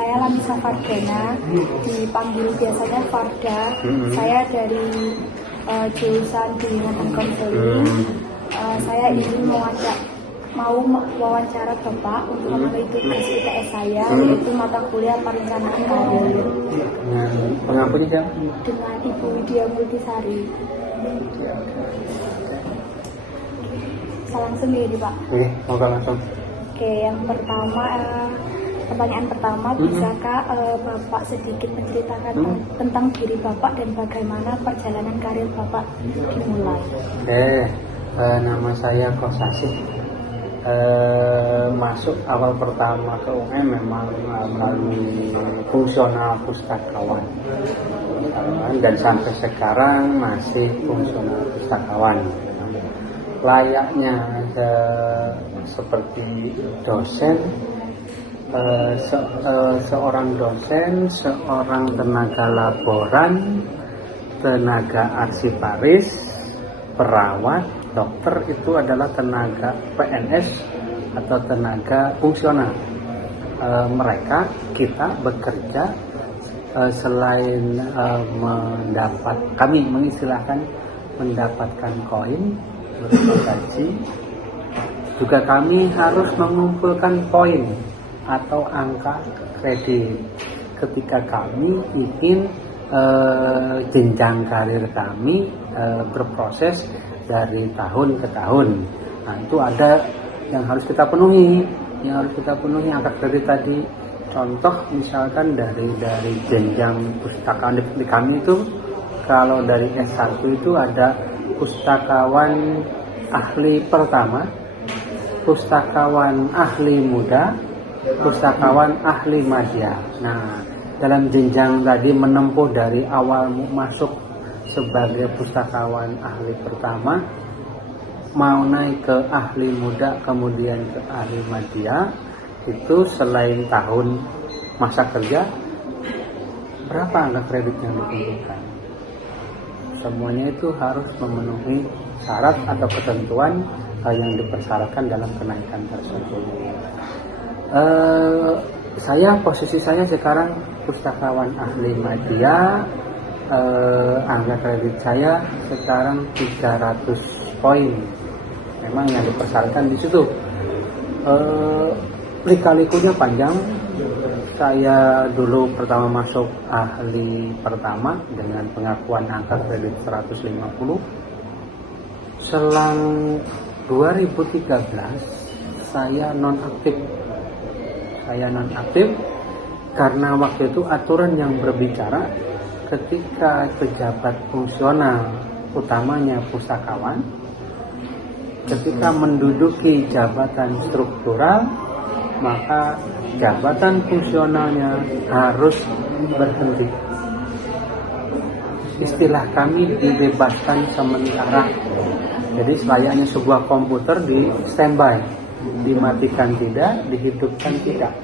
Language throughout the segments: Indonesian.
Saya Lamisa Fardana, dipanggil biasanya Farda. Saya dari jurusan Bimbingan dan Konseling. Saya ingin mau wawancara Bapak untuk mengikuti SITS saya, yaitu mata kuliah perencanaan karir. Pengampunya siapa? Dengan Ibu Widya Multisari. Saya langsung ya, Pak. Oke, moga langsung. Oke, yang pertama, pertanyaan pertama, bisakah Bapak sedikit menceritakan tentang diri Bapak dan bagaimana perjalanan karir Bapak dimulai? Oke, nama saya Kosasih. Masuk awal pertama ke UM memang melalui fungsional pustakawan, dan sampai sekarang masih fungsional pustakawan. Layaknya seperti dosen, seorang dosen, seorang tenaga laboran, tenaga arsiparis, perawat, dokter itu adalah tenaga PNS atau tenaga fungsional. Kita bekerja selain kami mengistilahkan mendapatkan koin berupa gaji, juga kami harus mengumpulkan poin atau angka kredit ketika kami ingin jenjang karir kami berproses dari tahun ke tahun. Nah, itu ada yang harus kita penuhi, angka kredit tadi. Contoh misalkan dari jenjang pustakawan di kami itu, kalau dari S1 itu ada pustakawan ahli pertama, pustakawan ahli muda, pustakawan ahli madya. Nah, dalam jenjang tadi menempuh dari awal masuk sebagai pustakawan ahli pertama, mau naik ke ahli muda, kemudian ke ahli madya, itu selain tahun masa kerja, berapa angka kredit yang dikumpulkan? Semuanya itu harus memenuhi syarat atau ketentuan yang dipersyaratkan dalam kenaikan tersebut. Posisi saya sekarang pustakawan ahli madya. Angka kredit saya sekarang 300 poin. Memang yang dipersyaratkan di situ. Lika-likunya panjang. Saya dulu pertama masuk ahli pertama dengan pengakuan angka kredit 150. Selang 2013 saya nonaktif karena waktu itu aturan yang berbicara ketika pejabat fungsional, utamanya pustakawan, ketika menduduki jabatan struktural, maka jabatan fungsionalnya harus berhenti. Istilah kami dibebaskan sementara. Jadi selayaknya sebuah komputer di standby, dimatikan tidak, dihidupkan tidak.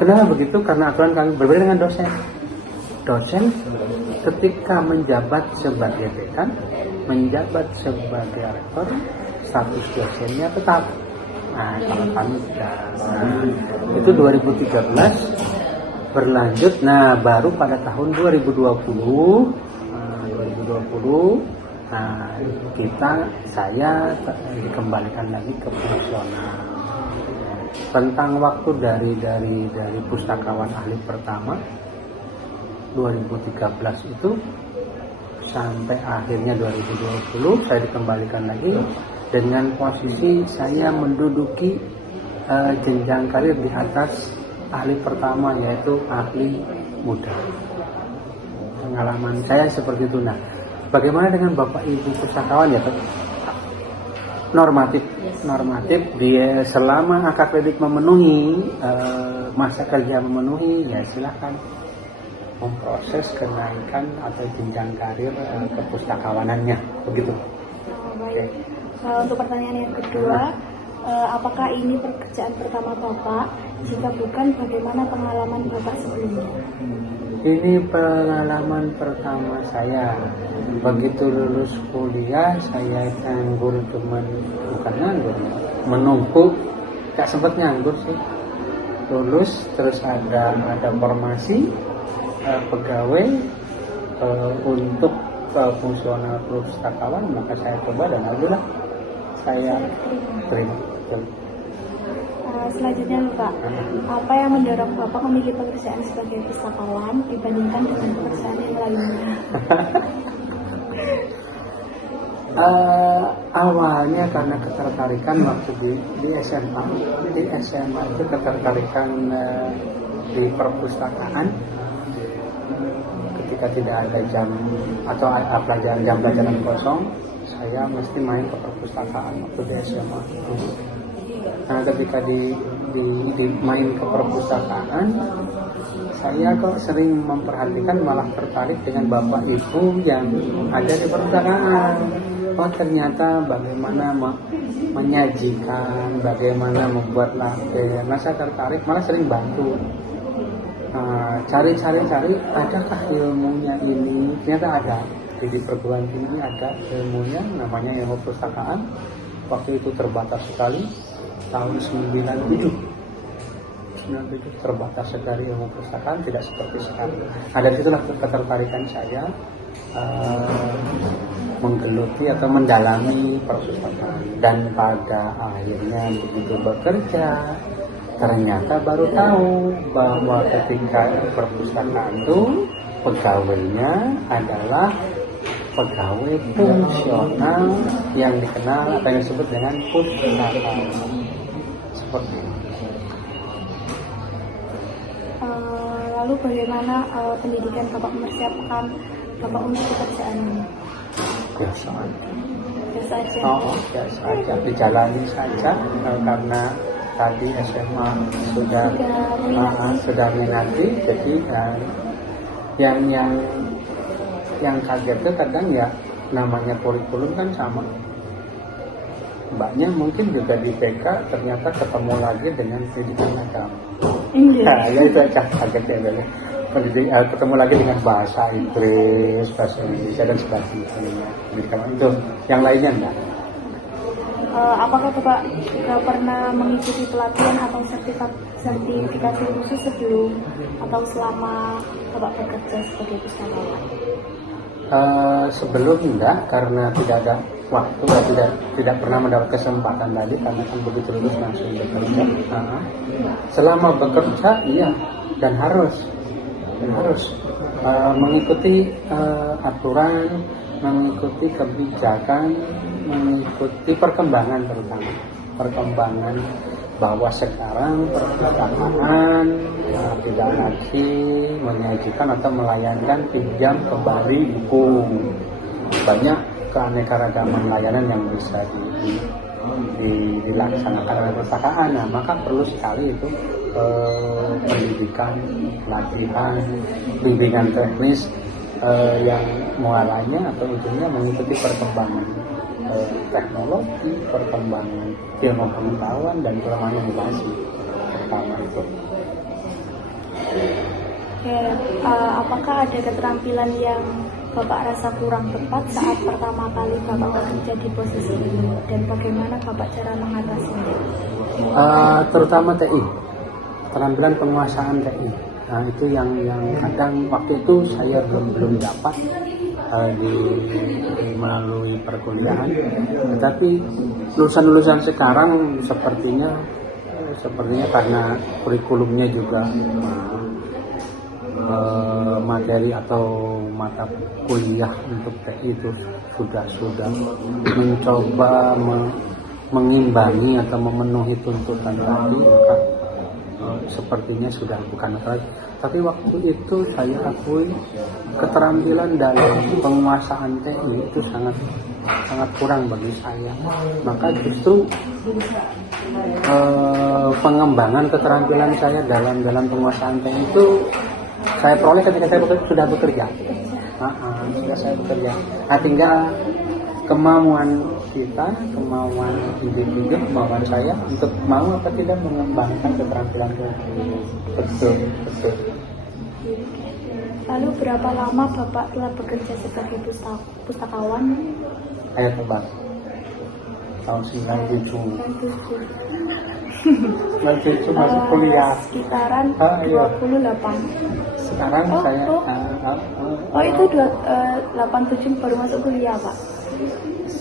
Kenapa begitu? Karena aturan kami berbeda dengan dosen. Dosen ketika menjabat sebagai dekan, menjabat sebagai rektor, status dosennya tetap. Nah, kalau kami tidak. Itu 2013 berlanjut. Nah, baru pada tahun 2020, saya dikembalikan lagi ke fungsional. Tentang waktu dari pustakawan ahli pertama 2013 itu sampai akhirnya 2020 saya dikembalikan lagi dengan posisi saya menduduki jenjang karir di atas ahli pertama, yaitu ahli muda. Pengalaman saya seperti itu. Nah, bagaimana dengan Bapak Ibu pustakawan ya? Normatif dia selama angka kredit memenuhi, masa kerja memenuhi, ya silakan memproses kenaikan atau jenjang karir kepustakawanannya, begitu. Baik. Untuk pertanyaan yang kedua, apakah ini pekerjaan pertama Bapak? Jika bukan, bagaimana pengalaman Bapak sebelumnya? Ini pengalaman pertama saya. Begitu lulus kuliah, saya bukan nganggur, menumpuk. Gak sempat nganggur sih. lulus terus ada formasi pegawai untuk fungsional pustakawan, maka saya coba dan alhamdulillah saya terima. Selanjutnya Pak, apa yang mendorong Bapak memilih pekerjaan sebagai pustakawan dibandingkan dengan pekerjaan yang lainnya? Awalnya karena ketertarikan waktu di SMA. Di SMA itu ketertarikan di perpustakaan. Ketika tidak ada jam atau jam pelajaran kosong, saya mesti main ke perpustakaan waktu di SMA. Nah, ketika di main ke perpustakaan, saya kok sering memperhatikan, malah tertarik dengan bapak ibu yang ada di perpustakaan. Oh, ternyata bagaimana menyajikan, bagaimana membuat latte. Nah, saya tertarik, malah sering bantu. Cari, adakah ilmunya ini? Ternyata ada. Di perguruan tinggi ada ilmunya, namanya ilmu perpustakaan. Waktu itu terbatas sekali, tahun 97 terbatas sekali ilmu perpustakaan, tidak seperti sekarang. Dari situlah ketertarikan saya menggeluti atau mendalami perpustakaan, dan pada akhirnya begitu bekerja ternyata baru tahu bahwa ketika perpustakaan itu pegawainya adalah pegawai fungsional yang dikenal atau yang disebut dengan pustakawan. Seperti itu. Lalu bagaimana pendidikan Bapak mempersiapkan Bapak untuk pekerjaan ini? Biasa aja. Biasa aja. Biasa aja, dijalani saja karena tadi SMA sudah minati, jadi yang kaget itu kadang ya, namanya kurikulum kan sama. Mbaknya mungkin juga di PK ternyata ketemu lagi dengan pendidikan agama. Nah, ya itu aja kagetnya ya. Ketemu lagi dengan bahasa Inggris, bahasa Indonesia dan sebagainya. Pendidikan itu, yang lainnya enggak. Apakah Bapak pernah mengikuti pelatihan atau sertifikasi khusus sebelum atau selama Bapak bekerja sebagai pustakawan? Sebelum enggak, karena tidak ada waktu, tidak pernah mendapat kesempatan tadi, karena kan begitu lulus langsung bekerja. Selama bekerja iya, dan harus mengikuti aturan, mengikuti kebijakan, mengikuti perkembangan, terutama perkembangan bahwa sekarang perpustakaan tidak lagi menyajikan atau melayangkan pinjam kembali buku. Banyak keanekaragaman layanan yang bisa dilaksanakan oleh perpustakaan. Nah, maka perlu sekali itu pendidikan, pelatihan, bimbingan teknis yang muaranya atau ujungnya mengikuti perkembangan teknologi, perkembangan ilmu pengetahuan dan perkembangan inovasi pertama itu. Apakah ada keterampilan yang Bapak rasa kurang tepat saat pertama kali Bapak bekerja di posisi ini, dan bagaimana Bapak cara mengatasinya? Terutama TI, keterampilan penguasaan TI. Nah, itu yang kadang waktu itu saya belum dapat melalui perkuliahan, tetapi lulusan sekarang sepertinya karena kurikulumnya juga materi atau mata kuliah untuk TI itu sudah mencoba mengimbangi atau memenuhi tuntutan tadi, maka sepertinya sudah bukan masalah. Tapi waktu itu saya akui keterampilan dalam penguasaan TI itu sangat kurang bagi saya. Maka justru pengembangan keterampilan saya dalam penguasaan TI itu saya peroleh ketika saya sudah bekerja. Sudah saya bekerja. Nah, tinggal kemauan kita, kemauan individu, kemauan saya untuk mau apa tidak mengembangkan keterampilan itu. Betul. Lalu berapa lama Bapak telah bekerja sebagai pustakawan? Saya tebak tahun 97. Mbak Cucu masuk kuliah. Sekitaran Iya. 28. Sekarang Oh, saya oh. Oh itu 87 baru masuk kuliah Pak.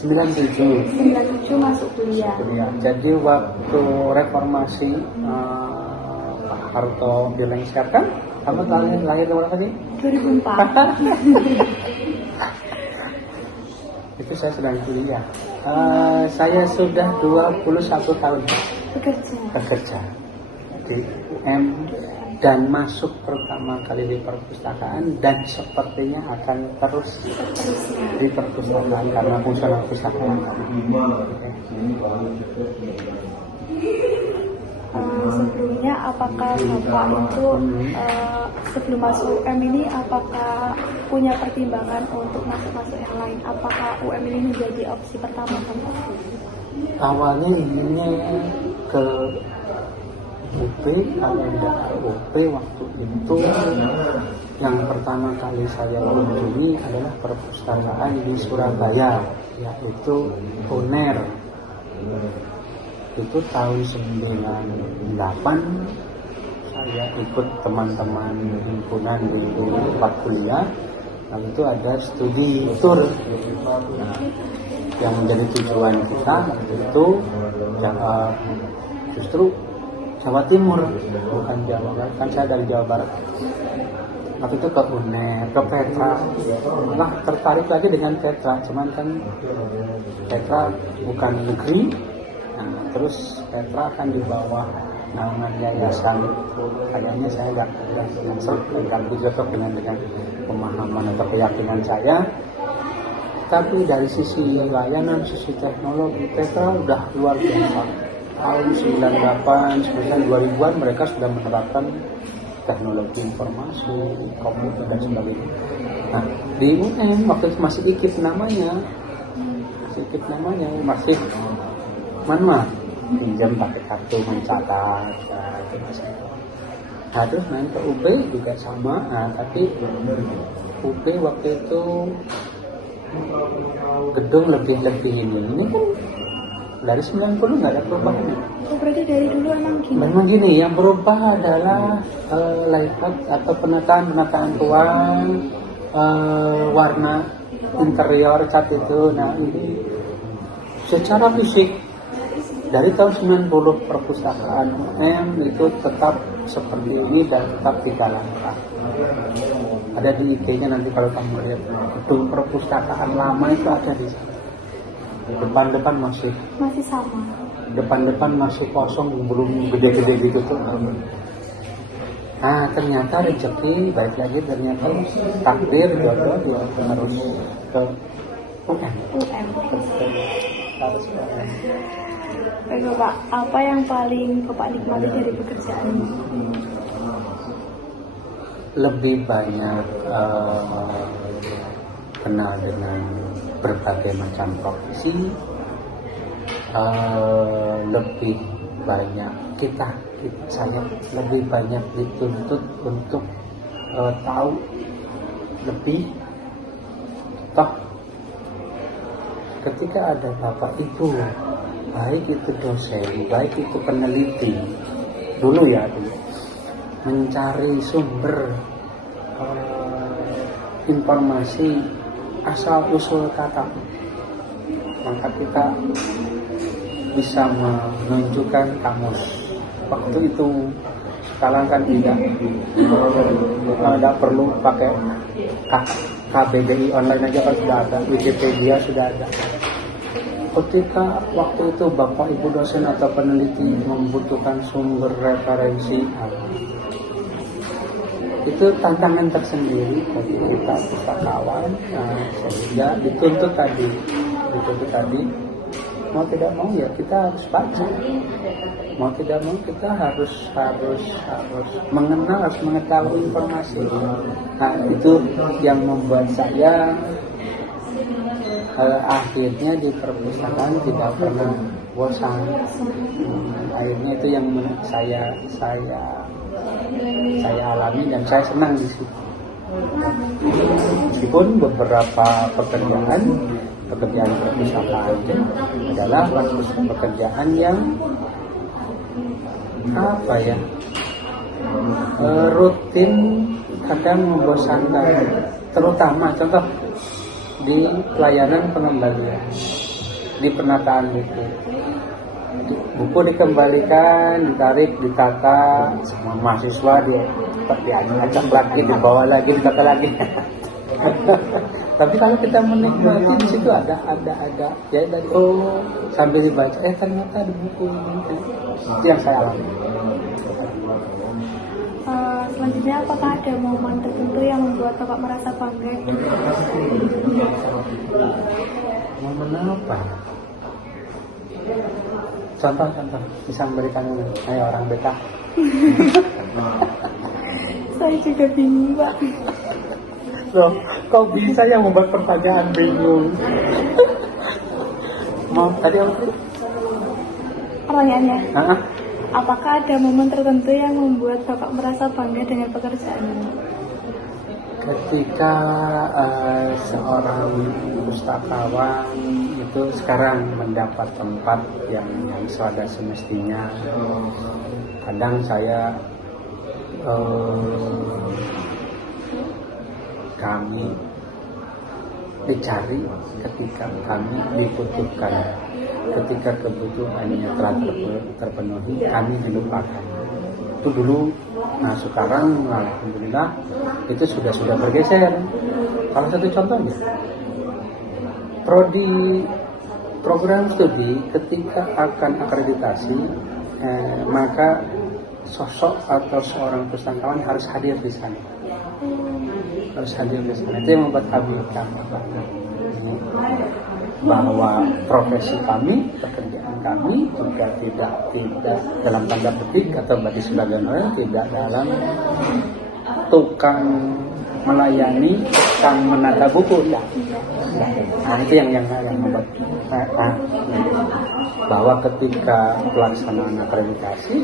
97 97 masuk kuliah. kuliah. Jadi waktu reformasi Pak Harto dilengsarkan, kamu lahir berapa sih? 2004. Itu saya sedang kuliah. Saya sudah 21 tahun bekerja di UM dan masuk pertama kali di perpustakaan dan sepertinya akan terus di perpustakaan karena fungsional perpustakaan. Sebelumnya apakah Bapak itu sebelum masuk UM ini apakah punya pertimbangan untuk masuk yang lain? Apakah UM ini menjadi opsi pertama Bapak? Awalnya inginnya ke UP, kalau tidak UP waktu itu yang pertama kali saya kunjungi adalah perpustakaan di Surabaya, yaitu UNER. Itu tahun 98 saya ikut teman-teman himpunan di tempat kuliah, lalu itu ada studi tour. Nah, yang menjadi tujuan kita itu justru Jawa Timur, bukan Jawa Barat. Kan saya dari Jawa Barat. Waktu itu ke UNER, ke Petra. Malah tertarik lagi dengan Petra, cuman kan Petra bukan negeri. Nah, terus Petra kan di bawah naungan yayasan. Kayaknya saya nggak cocok dengan pemahaman atau keyakinan saya. Tapi dari sisi layanan, sisi teknologi, Petra udah luar biasa. Tahun 98, 2000-an mereka sudah menerapkan teknologi informasi, komputer dan sebagainya. Nah, di UM waktu itu masih IKIP namanya, masih manual, pinjam pakai kartu mencatat, nah, terus main ke UB juga sama, nah, tapi UB waktu itu gedung lebih ini kan dari 90 nggak ada perubahan. Oh, berarti dari dulu Memang gini, yang berubah adalah layout atau penataan ruang, warna interior cat itu. Nah ini secara fisik dari tahun 90 perpustakaan UM itu tetap seperti ini dan tetap dijalankan. Ada di IG-nya nanti kalau kamu lihat gedung perpustakaan lama itu ada di sana. Depan masih sama. Depan masih kosong, belum gede-gede gitu tuh. Nah ternyata rezeki, baik lagi ternyata takdir jodoh dia harus ke UM. Harus ke UM. Baik Bapak, apa yang paling Bapak nikmati dari pekerjaan ini? Lebih banyak kenal dengan berbagai macam profesi, lebih banyak saya lebih banyak dituntut untuk tahu lebih. Toh ketika ada bapak ibu, baik itu dosen, baik itu peneliti, dulu mencari sumber informasi asal usul kata, maka kita bisa menunjukkan kamus. Waktu itu sekarang kan tidak perlu pakai KBBI online aja kan sudah ada, Wikipedia sudah ada. Ketika waktu itu bapak ibu dosen atau peneliti membutuhkan sumber referensi, itu tantangan tersendiri bagi kita pustakawan, sehingga dituntut tadi mau tidak mau ya kita harus baca, mau tidak mau kita harus mengenal, harus mengetahui informasi. Nah itu yang membuat saya akhirnya di perpustakaan tidak pernah bosan. Akhirnya itu yang saya alami dan saya senang di situ. Meskipun beberapa pekerjaan perpustakaan adalah pekerjaan yang apa ya, rutin kadang membosankan, terutama contoh di pelayanan pengembalian, di penataan buku dikembalikan, ditarik, ditata, semua mahasiswa diajak lagi, dibawa lagi, ditata lagi. Tapi kalau kita menikmati di situ ada ya dari sambil dibaca ternyata ada buku ini. Itu yang saya alami. Selanjutnya, apakah ada momen tertentu yang membuat Bapak merasa bangga? Momen apa? Contoh bisa memberikan ini. Ayo orang BK. Saya juga bingung, Pak. Loh, kok bisa yang membuat pertanyaan bingung? Mau tadi apa? Pertanyaannya, Hah? apakah ada momen tertentu yang membuat Bapak merasa bangga dengan pekerjaannya? Ketika seorang pustakawan itu sekarang mendapat tempat yang sudah semestinya. Kadang saya kami dicari ketika kami dibutuhkan, ketika kebutuhannya telah terpenuhi, kami dilupakan. Itu dulu. Nah sekarang alhamdulillah itu sudah bergeser. Salah satu contohnya, prodi program studi ketika akan akreditasi, maka sosok atau seorang pustakawan harus hadir di sana. Itu yang membuat kami bahwa profesi kami, pekerjaan kami juga tidak dalam tanda petik atau bagi sebagian orang tidak dalam tukang melayani, tukang menata buku ya. Nah itu yang membuat bahwa ketika pelaksanaan akreditasi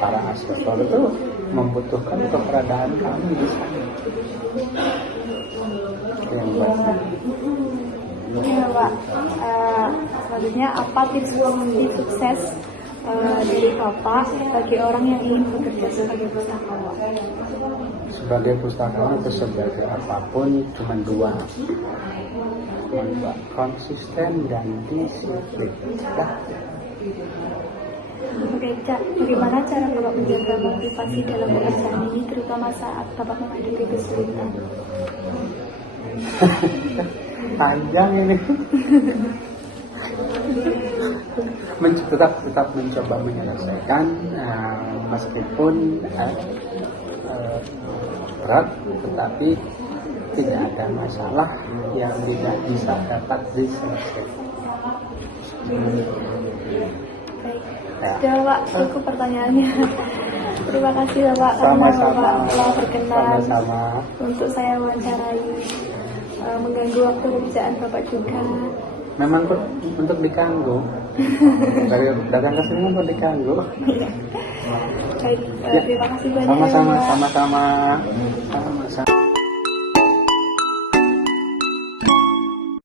para asesor itu membutuhkan keberadaan kami di sana. Yang buat Ya, Pak. Selanjutnya, apa tips kunci sukses dari Bapak bagi orang yang ingin bekerja sebagai pustakawan? Sebagai pustakawan atau sebagai apapun cuma dua, konsisten dan disiplin. Oke, bagaimana cara Bapak menjaga motivasi dalam pekerjaan ini, terutama saat Bapak menghadapi kesulitan? Panjang ini. tetap mencoba menyelesaikan meskipun berat, tetapi tidak ada masalah yang tidak bisa dapat diselesaikan. Baik, sudah Pak, cukup pertanyaannya. Terima kasih Bapak karena Bapak telah berkenan untuk saya wawancarai, mengganggu waktu pekerjaan Bapak juga. Memang untuk diganggu. Dari datang ke sini untuk diganggu. Baik, terima kasih banyak. Sama-sama.